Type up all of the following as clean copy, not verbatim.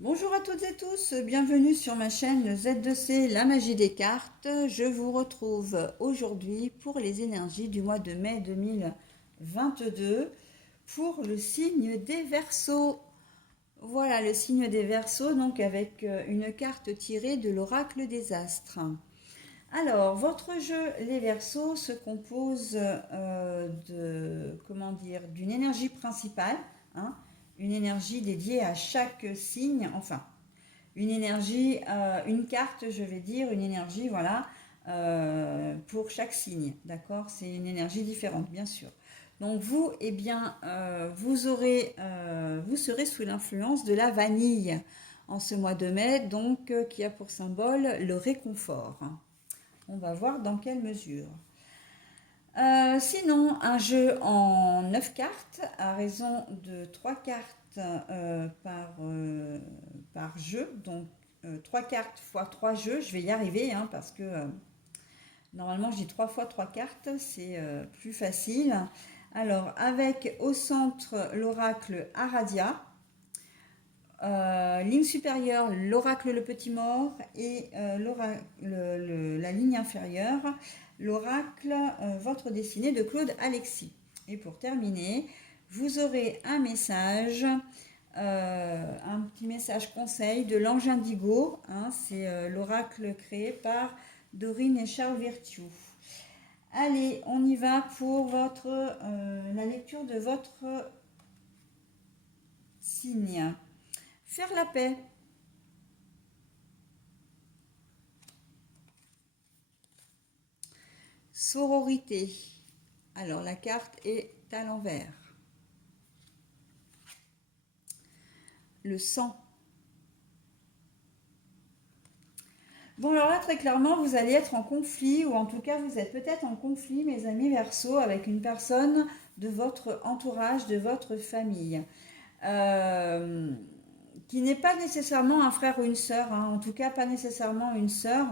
Bonjour à toutes et tous, bienvenue sur ma chaîne Z2C, la magie des cartes. Je vous retrouve aujourd'hui pour les énergies du mois de mai 2022 pour le signe des Verseaux. Voilà le signe des Verseaux, donc avec une carte tirée de l'oracle des astres. Alors, votre jeu, les Verseaux, se compose d'une énergie principale, hein, une énergie dédiée à chaque signe, enfin, une énergie, une carte, je vais dire, une énergie, voilà, pour chaque signe, d'accord? C'est une énergie différente, bien sûr. Donc vous, eh bien, vous serez sous l'influence de la vanille en ce mois de mai, donc qui a pour symbole le réconfort. On va voir dans quelle mesure. Sinon, un jeu en 9 cartes, à raison de 3 cartes par jeu. Donc, 3 cartes fois 3 jeux. Je vais y arriver hein, parce que normalement, je dis 3 fois 3 cartes. C'est plus facile. Alors, avec au centre l'oracle Aradia. Ligne supérieure, l'oracle le petit mort et la ligne inférieure, l'oracle votre destinée de Claude Alexis. Et pour terminer, vous aurez un message, un petit message conseil de l'ange indigo. Hein, c'est l'oracle créé par Dorine et Charles Virtue. Allez, on y va pour la lecture de votre signe. Faire la paix. Sororité. Alors la carte est à l'envers. Le sang. Bon alors là très clairement vous allez être en conflit ou en tout cas vous êtes peut-être en conflit mes amis Verseau avec une personne de votre entourage, de votre famille. Euh, qui n'est pas nécessairement un frère ou une sœur, hein, en tout cas pas nécessairement une sœur,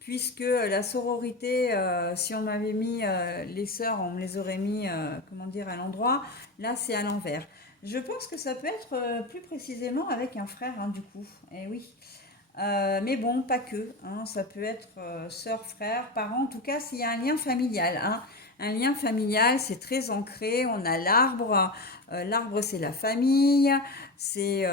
puisque la sororité, si on m'avait mis les sœurs, on me les aurait mis, comment dire, à l'endroit, là c'est à l'envers. Je pense que ça peut être plus précisément avec un frère, hein, du coup, eh oui. Mais bon, pas que, hein, ça peut être sœur, frère, parent, en tout cas s'il y a un lien familial. Hein. Un lien familial, c'est très ancré, on a l'arbre, l'arbre c'est la famille, c'est,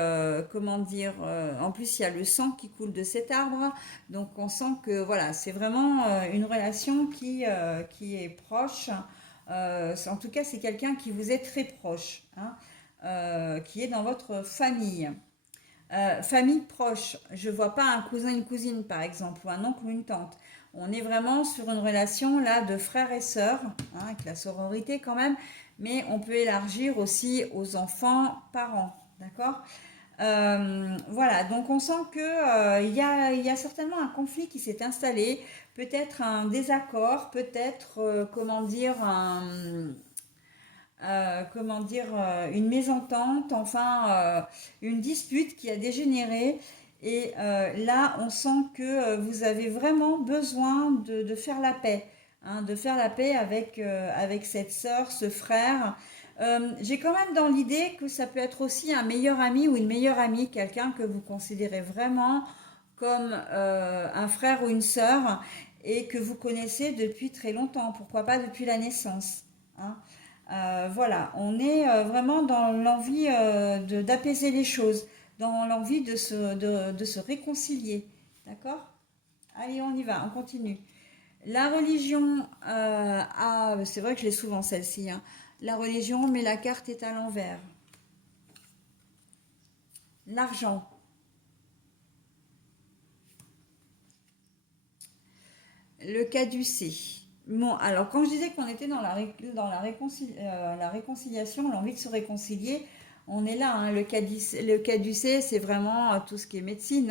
comment dire, en plus il y a le sang qui coule de cet arbre, donc on sent que voilà, c'est vraiment une relation qui est proche, en tout cas c'est quelqu'un qui vous est très proche, hein, qui est dans votre famille. Famille proche, je ne vois pas un cousin, une cousine par exemple, ou un oncle ou une tante. On est vraiment sur une relation là de frères et sœurs, hein, avec la sororité quand même, mais on peut élargir aussi aux enfants, parents, d'accord. Voilà, donc on sent que il y a certainement un conflit qui s'est installé, peut-être un désaccord, peut-être, comment dire, une mésentente, enfin une dispute qui a dégénéré. Et là, on sent que vous avez vraiment besoin de faire la paix, hein, de faire la paix avec cette sœur, ce frère. J'ai quand même dans l'idée que ça peut être aussi un meilleur ami ou une meilleure amie, quelqu'un que vous considérez vraiment comme un frère ou une sœur et que vous connaissez depuis très longtemps, pourquoi pas depuis la naissance. Hein. Voilà, on est vraiment dans l'envie d'apaiser les choses, dans l'envie de se réconcilier. D'accord. Allez, on y va, on continue. La religion, c'est vrai que je l'ai souvent celle-ci, hein. La religion, mais la carte est à l'envers. L'argent, le caducé. Bon, alors quand je disais qu'on était dans la réconciliation, l'envie de se réconcilier, on est là. Hein, le caducé, c'est vraiment tout ce qui est médecine,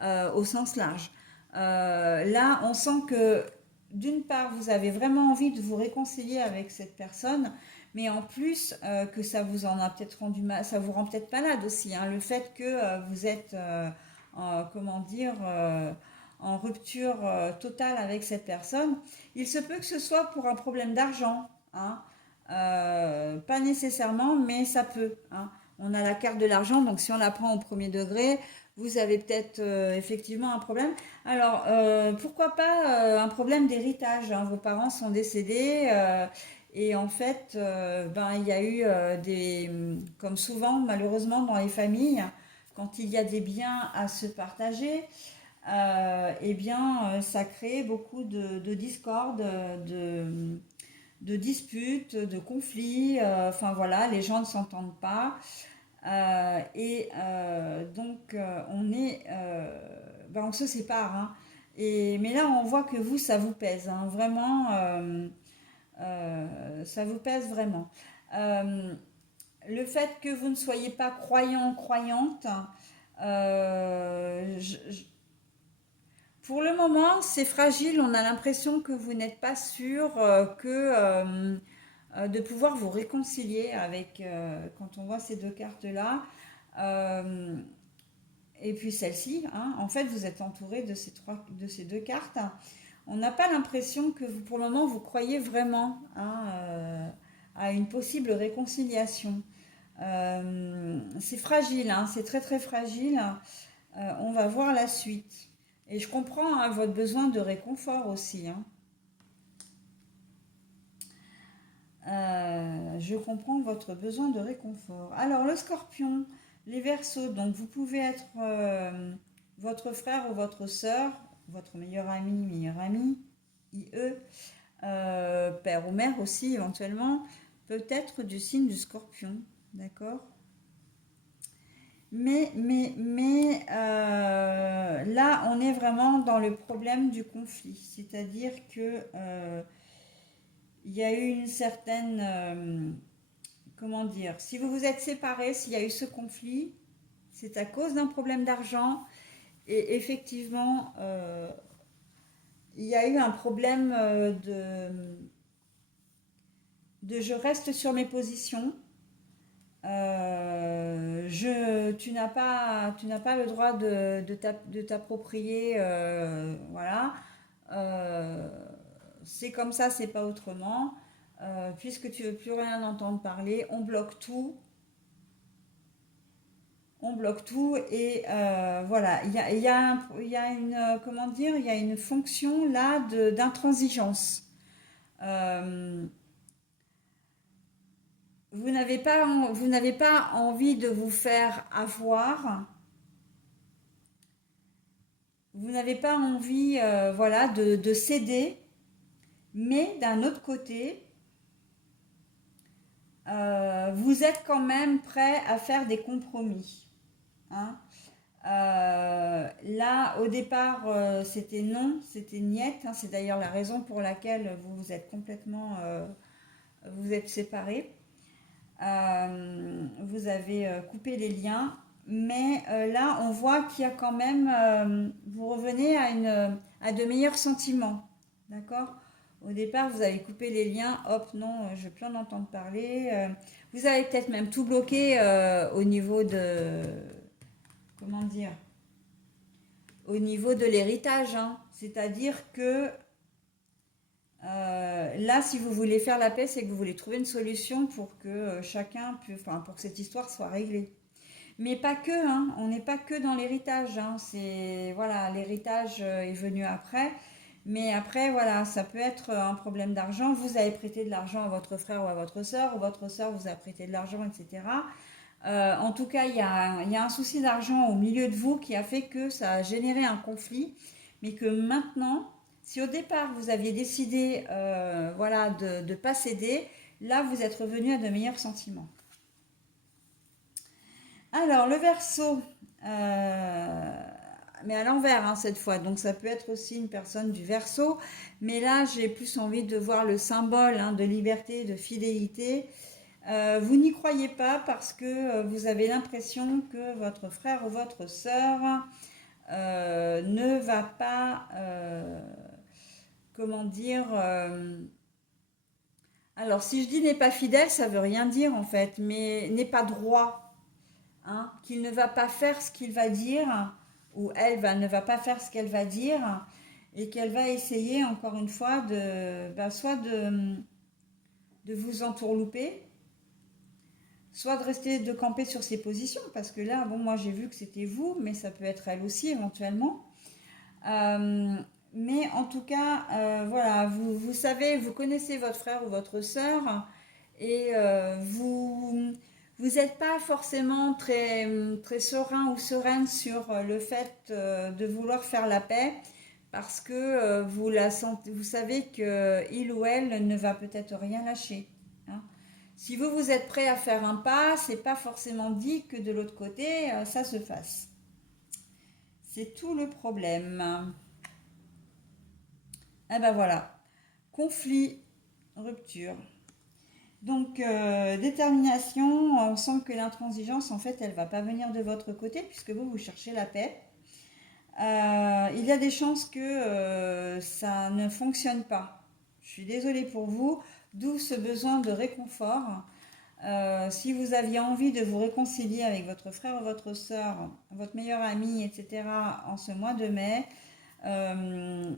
hein, au sens large. Là, on sent que d'une part, vous avez vraiment envie de vous réconcilier avec cette personne, mais en plus que ça vous en a peut-être rendu mal, ça vous rend peut-être malade aussi. Hein, le fait que vous êtes, comment dire, en rupture totale avec cette personne, il se peut que ce soit pour un problème d'argent, hein. Pas nécessairement, mais ça peut. Hein. on a la carte de l'argent, donc si on la prend au premier degré, vous avez peut-être effectivement un problème. Alors, pourquoi pas un problème d'héritage, hein. Vos parents sont décédés et en fait, ben, il y a eu comme souvent malheureusement dans les familles, quand il y a des biens à se partager, eh bien, ça crée beaucoup de discordes, de disputes, de conflits. Enfin voilà, les gens ne s'entendent pas. Donc, ben, on se sépare, hein. Mais là, on voit que vous, ça vous pèse, hein, vraiment, ça vous pèse vraiment. Euh, le fait que vous ne soyez pas croyant, croyante, euh, je- je- pour le moment, c'est fragile. On a l'impression que vous n'êtes pas sûr de pouvoir vous réconcilier avec, quand on voit ces deux cartes-là. Euh, et puis celle-ci, hein, en fait, vous êtes entouré de ces deux cartes. On n'a pas l'impression que vous, pour le moment, vous croyez vraiment, hein, à une possible réconciliation. C'est fragile, hein, c'est très très fragile. On va voir la suite. Et je comprends, hein, votre besoin de réconfort aussi, hein. Je comprends votre besoin de réconfort. Alors, le scorpion, les verseaux, donc vous pouvez être votre frère ou votre sœur, votre meilleur ami, IE, père ou mère aussi éventuellement, peut-être du signe du scorpion, d'accord. Là, on est vraiment dans le problème du conflit, c'est-à-dire que il y a eu une certaine, comment dire, si vous vous êtes séparés, s'il y a eu ce conflit, c'est à cause d'un problème d'argent. Et effectivement, il y a eu un problème de je reste sur mes positions. Tu n'as pas le droit de t'approprier, voilà. Euh, c'est comme ça, c'est pas autrement. Puisque tu veux plus rien entendre parler, on bloque tout et voilà. Il y a une, comment dire, il y a une fonction là d'intransigeance. Euh, vous n'avez pas envie de vous faire avoir. Vous n'avez pas envie, voilà, de céder, mais d'un autre côté, vous êtes quand même prêt à faire des compromis, hein. Là, au départ, c'était non, c'était niet, hein. C'est d'ailleurs la raison pour laquelle vous vous êtes complètement, vous êtes séparés. Vous avez coupé les liens, mais là, on voit qu'il y a quand même, vous revenez à de meilleurs sentiments, d'accord. Au départ, vous avez coupé les liens, hop, non, je ne veux plus en entendre parler. Vous avez peut-être même tout bloqué au niveau de, comment dire, au niveau de l'héritage, hein. C'est-à-dire que là, si vous voulez faire la paix, c'est que vous voulez trouver une solution pour que enfin, pour que cette histoire soit réglée. Mais pas que, hein, on n'est pas que dans l'héritage, hein. C'est, voilà, l'héritage est venu après. Mais après, voilà, ça peut être un problème d'argent. Vous avez prêté de l'argent à votre frère ou à votre sœur, ou votre sœur vous a prêté de l'argent, etc. En tout cas, il y a un souci d'argent au milieu de vous qui a fait que ça a généré un conflit, mais que maintenant, si au départ vous aviez décidé, voilà, de ne pas céder, là vous êtes revenu à de meilleurs sentiments. Alors, le verso, mais à l'envers, hein, cette fois, donc ça peut être aussi une personne du verso, mais là j'ai plus envie de voir le symbole, hein, de liberté, de fidélité. Vous n'y croyez pas parce que vous avez l'impression que votre frère ou votre sœur ne va pas, comment dire, alors si je dis n'est pas fidèle, ça veut rien dire en fait, mais n'est pas droit, hein, qu'il ne va pas faire ce qu'il va dire, ou ne va pas faire ce qu'elle va dire, et qu'elle va essayer encore une fois soit de vous entourlouper, soit de rester, de camper sur ses positions, parce que là, bon, moi j'ai vu que c'était vous, mais ça peut être elle aussi éventuellement. Euh, mais en tout cas, voilà, vous savez, vous connaissez votre frère ou votre sœur et vous n'êtes pas forcément très serein ou sereine sur le fait de vouloir faire la paix parce que vous la sentez, vous savez que il ou elle ne va peut-être rien lâcher, hein. Si vous êtes prêt à faire un pas, c'est pas forcément dit que de l'autre côté ça se fasse. C'est tout le problème. Eh ben voilà, conflit, rupture. Donc, détermination, on sent que l'intransigeance, en fait, elle va pas venir de votre côté puisque vous cherchez la paix. Il y a des chances que ça ne fonctionne pas. Je suis désolée pour vous, d'où ce besoin de réconfort. Si vous aviez envie de vous réconcilier avec votre frère ou votre soeur, votre meilleur ami, etc., en ce mois de mai, euh,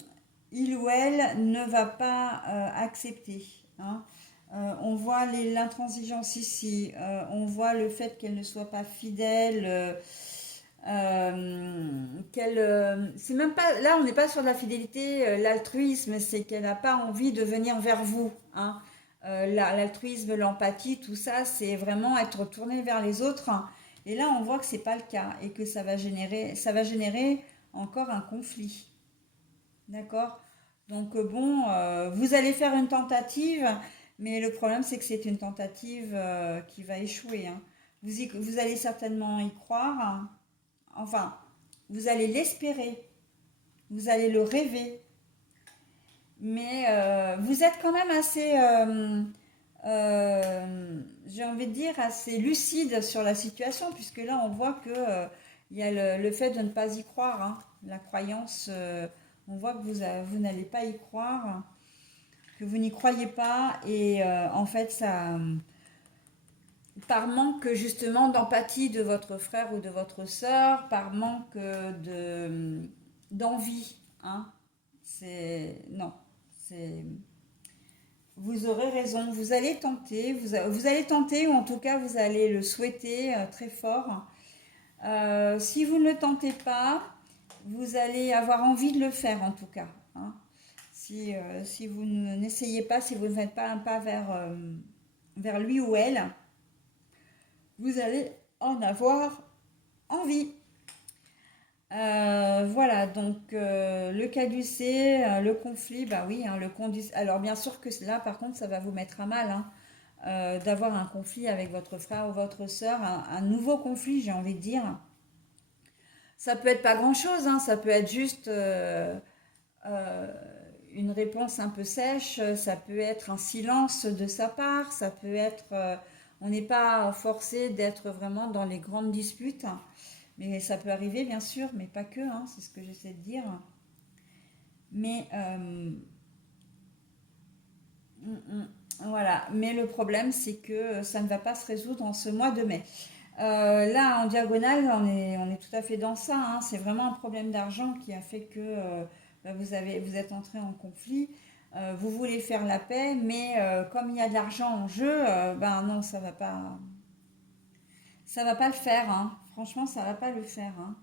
il ou elle ne va pas accepter, hein. On voit l'intransigeance ici, on voit le fait qu'elle ne soit pas fidèle, c'est même pas, là on n'est pas sur de la fidélité, l'altruisme, c'est qu'elle n'a pas envie de venir vers vous, hein. L'altruisme, l'empathie, tout ça, c'est vraiment être tourné vers les autres. Et là, on voit que c'est pas le cas et que ça va générer encore un conflit. D'accord? Donc bon, vous allez faire une tentative, mais le problème c'est que c'est une tentative qui va échouer, hein. Vous allez certainement y croire, hein. Enfin, vous allez l'espérer, vous allez le rêver, mais vous êtes quand même assez, j'ai envie de dire, assez lucide sur la situation, puisque là on voit que il y a le fait de ne pas y croire, hein. La croyance, on voit que vous n'allez pas y croire, que vous n'y croyez pas, et en fait ça, par manque justement d'empathie de votre frère ou de votre sœur, par manque d'envie, hein. C'est non, c'est vous aurez raison. Vous allez tenter, vous allez tenter ou en tout cas vous allez le souhaiter très fort. Si vous ne le tentez pas, vous allez avoir envie de le faire en tout cas, hein. Si vous n'essayez pas, si vous ne faites pas un pas vers lui ou elle, vous allez en avoir envie. Voilà, donc le caducée, le conflit, bah oui, hein, le conduit. Alors bien sûr que là, par contre, ça va vous mettre à mal, hein, d'avoir un conflit avec votre frère ou votre sœur, un nouveau conflit, j'ai envie de dire. Ça peut être pas grand-chose, hein, ça peut être juste euh, une réponse un peu sèche, ça peut être un silence de sa part, ça peut être, on n'est pas forcé d'être vraiment dans les grandes disputes, hein. Mais ça peut arriver, bien sûr, mais pas que, hein, c'est ce que j'essaie de dire. Mais voilà. Mais le problème, c'est que ça ne va pas se résoudre en ce mois de mai. Là, en diagonale, on est tout à fait dans ça, hein. C'est vraiment un problème d'argent qui a fait que bah, vous êtes entré en conflit. Vous voulez faire la paix, mais comme il y a de l'argent en jeu, ben non, ça va pas le faire, hein. Franchement, ça va pas le faire, hein.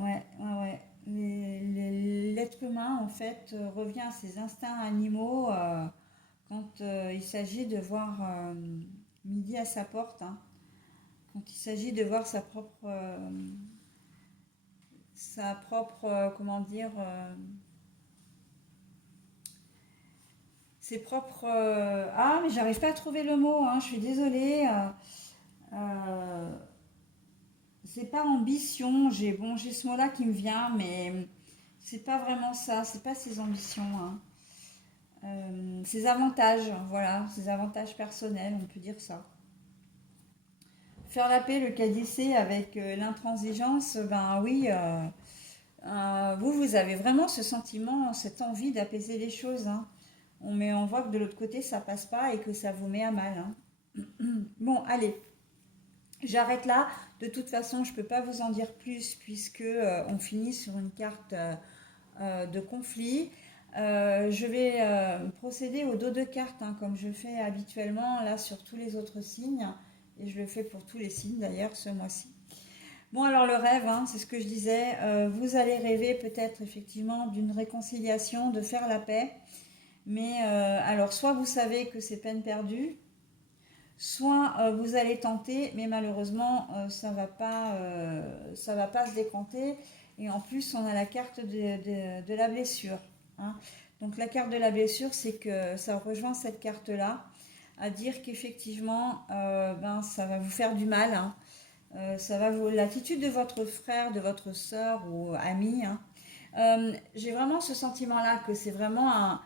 Ouais, ouais, ouais. L'être humain, en fait, revient à ses instincts animaux quand il s'agit de voir midi à sa porte, hein. Quand il s'agit de voir sa propre, comment dire, ses propres. Ah, mais j'arrive pas à trouver le mot, hein, je suis désolée. Euh, c'est pas ambition, j'ai ce mot-là qui me vient, mais c'est pas vraiment ça, c'est pas ses ambitions, hein. Ses avantages, voilà, ses avantages personnels, on peut dire ça. Faire la paix, le caddisser avec l'intransigeance, ben oui, vous avez vraiment ce sentiment, cette envie d'apaiser les choses, hein. Mais on voit que de l'autre côté, ça passe pas et que ça vous met à mal, hein. Bon, allez, j'arrête là. De toute façon, je ne peux pas vous en dire plus puisque on finit sur une carte de conflit. Je vais procéder au dos de cartes, hein, comme je fais habituellement là sur tous les autres signes. Et je le fais pour tous les signes d'ailleurs ce mois-ci. Bon, alors le rêve, hein, c'est ce que je disais. Vous allez rêver peut-être effectivement d'une réconciliation, de faire la paix. Mais alors, soit vous savez que c'est peine perdue, soit vous allez tenter, mais malheureusement, ça va pas se décanter. Et en plus, on a la carte de la blessure, hein. Donc la carte de la blessure, c'est que ça rejoint cette carte-là, à dire qu'effectivement, ben, ça va vous faire du mal, hein. L'attitude de votre frère, de votre soeur ou ami, hein. J'ai vraiment ce sentiment-là que c'est vraiment un.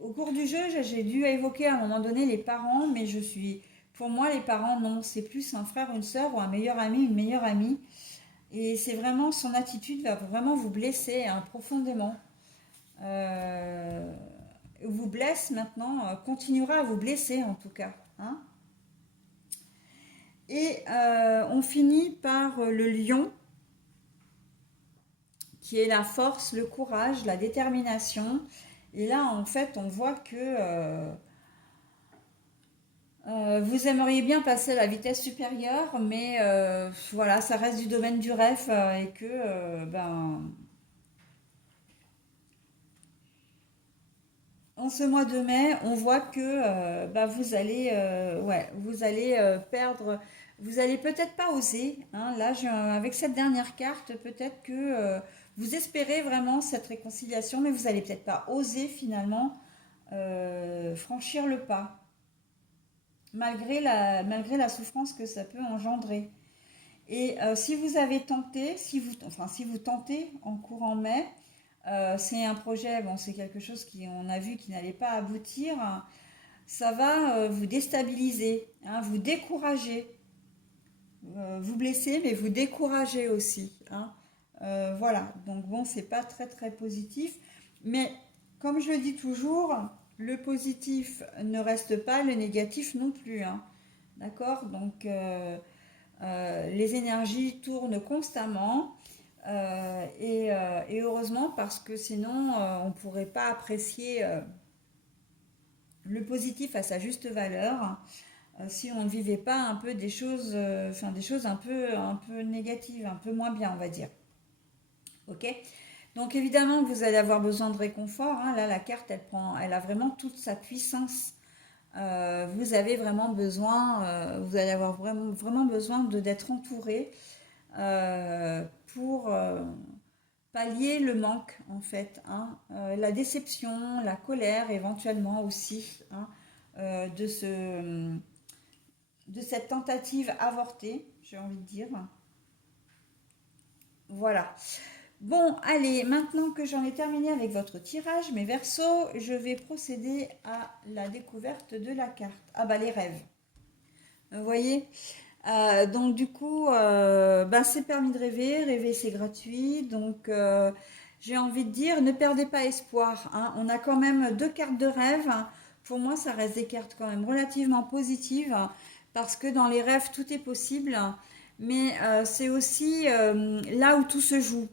Au cours du jeu, j'ai dû évoquer à un moment donné les parents, mais pour moi, les parents, non, c'est plus un frère, une soeur ou un meilleur ami, une meilleure amie. Et c'est vraiment son attitude va vraiment vous blesser, hein, profondément. Euh, Vous blesse maintenant, continuera à vous blesser en tout cas, hein. Et on finit par le lion, qui est la force, le courage, la détermination. Et là, en fait, on voit que vous aimeriez bien passer à la vitesse supérieure, mais voilà, ça reste du domaine du rêve et que ben, en ce mois de mai, on voit que bah, vous allez perdre, vous allez peut-être pas oser, hein. Là, avec cette dernière carte, peut-être que vous espérez vraiment cette réconciliation, mais vous allez peut-être pas oser finalement franchir le pas, malgré la souffrance que ça peut engendrer. Et si vous avez tenté, si vous tentez en courant mai, c'est un projet, bon, c'est quelque chose qui, on a vu qui n'allait pas aboutir, ça va vous déstabiliser, hein, vous décourager, vous blesser, mais vous décourager aussi, hein. Voilà, donc bon, c'est pas très très positif, mais comme je le dis toujours, le positif ne reste pas, le négatif non plus, hein. D'accord? Donc les énergies tournent constamment. Et heureusement parce que sinon on ne pourrait pas apprécier le positif à sa juste valeur si on ne vivait pas un peu des choses, des choses un peu négatives, un peu moins bien, on va dire. Ok. Donc évidemment vous allez avoir besoin de réconfort, hein. Là la carte elle a vraiment toute sa puissance. Vous avez vraiment besoin, vous allez avoir vraiment besoin d'être entouré pour pallier le manque en fait, hein. La déception, la colère éventuellement aussi, hein, de de cette tentative avortée, j'ai envie de dire. Voilà. Bon, allez, maintenant que j'en ai terminé avec votre tirage, mes versos, je vais procéder à la découverte de la carte. Ah bah les rêves. Vous voyez. Donc du coup, bah, c'est permis de rêver, rêver c'est gratuit, donc j'ai envie de dire, ne perdez pas espoir, hein. On a quand même deux cartes de rêve, hein. Pour moi, ça reste des cartes quand même relativement positives, hein, parce que dans les rêves, tout est possible, mais c'est aussi là où tout se joue.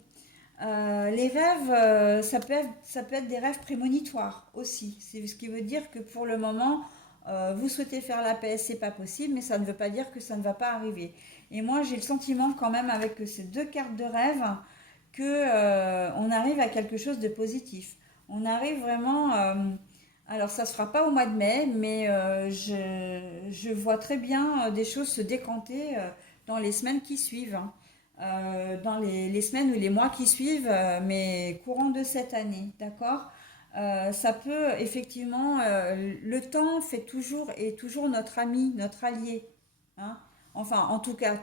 Les rêves, ça peut être des rêves prémonitoires aussi. C'est ce qui veut dire que pour le moment, vous souhaitez faire la paix, c'est pas possible, mais ça ne veut pas dire que ça ne va pas arriver. Et moi, j'ai le sentiment quand même avec ces deux cartes de rêve que on arrive à quelque chose de positif. On arrive vraiment. Alors, ça se fera pas au mois de mai, mais je vois très bien des choses se décanter dans les semaines qui suivent, hein. Dans les semaines ou les mois qui suivent, mais courant de cette année, d'accord? Ça peut effectivement, le temps fait toujours est toujours notre ami, notre allié, hein. Enfin, en tout cas,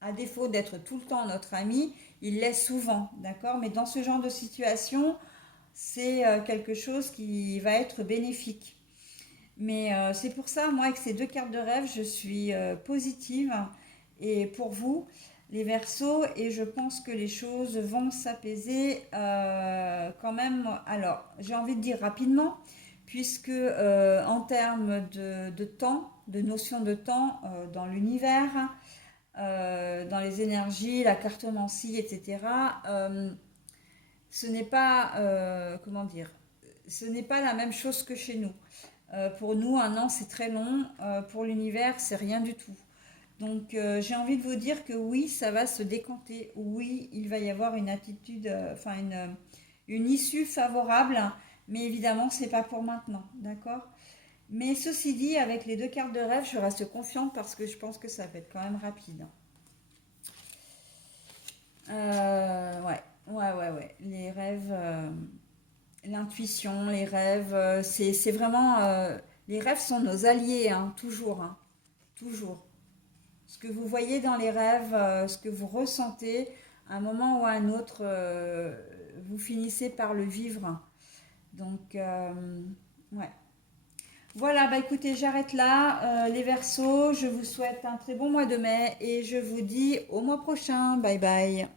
à défaut d'être tout le temps notre ami, il l'est souvent, d'accord? Mais dans ce genre de situation, c'est quelque chose qui va être bénéfique. Mais c'est pour ça, moi, avec ces deux cartes de rêve, je suis positive. Et pour vous, les Verseaux, et je pense que les choses vont s'apaiser quand même. Alors, j'ai envie de dire rapidement, puisque en termes de temps, de notion de temps dans l'univers, dans les énergies, la cartomancie, etc., ce n'est pas, comment dire, ce n'est pas la même chose que chez nous. Pour nous, un an, c'est très long. Pour l'univers, c'est rien du tout. Donc, j'ai envie de vous dire que oui, ça va se décanter. Oui, il va y avoir une attitude, enfin une issue favorable. Mais évidemment, c'est pas pour maintenant, d'accord? Mais ceci dit, avec les deux cartes de rêve, je reste confiante parce que je pense que ça va être quand même rapide. Ouais. Les rêves, l'intuition, les rêves, c'est vraiment... les rêves sont nos alliés, hein, toujours, hein, toujours. Ce que vous voyez dans les rêves, ce que vous ressentez, à un moment ou à un autre, vous finissez par le vivre. Donc, ouais. Voilà, bah écoutez, j'arrête là. Les Verseaux, je vous souhaite un très bon mois de mai et je vous dis au mois prochain. Bye bye.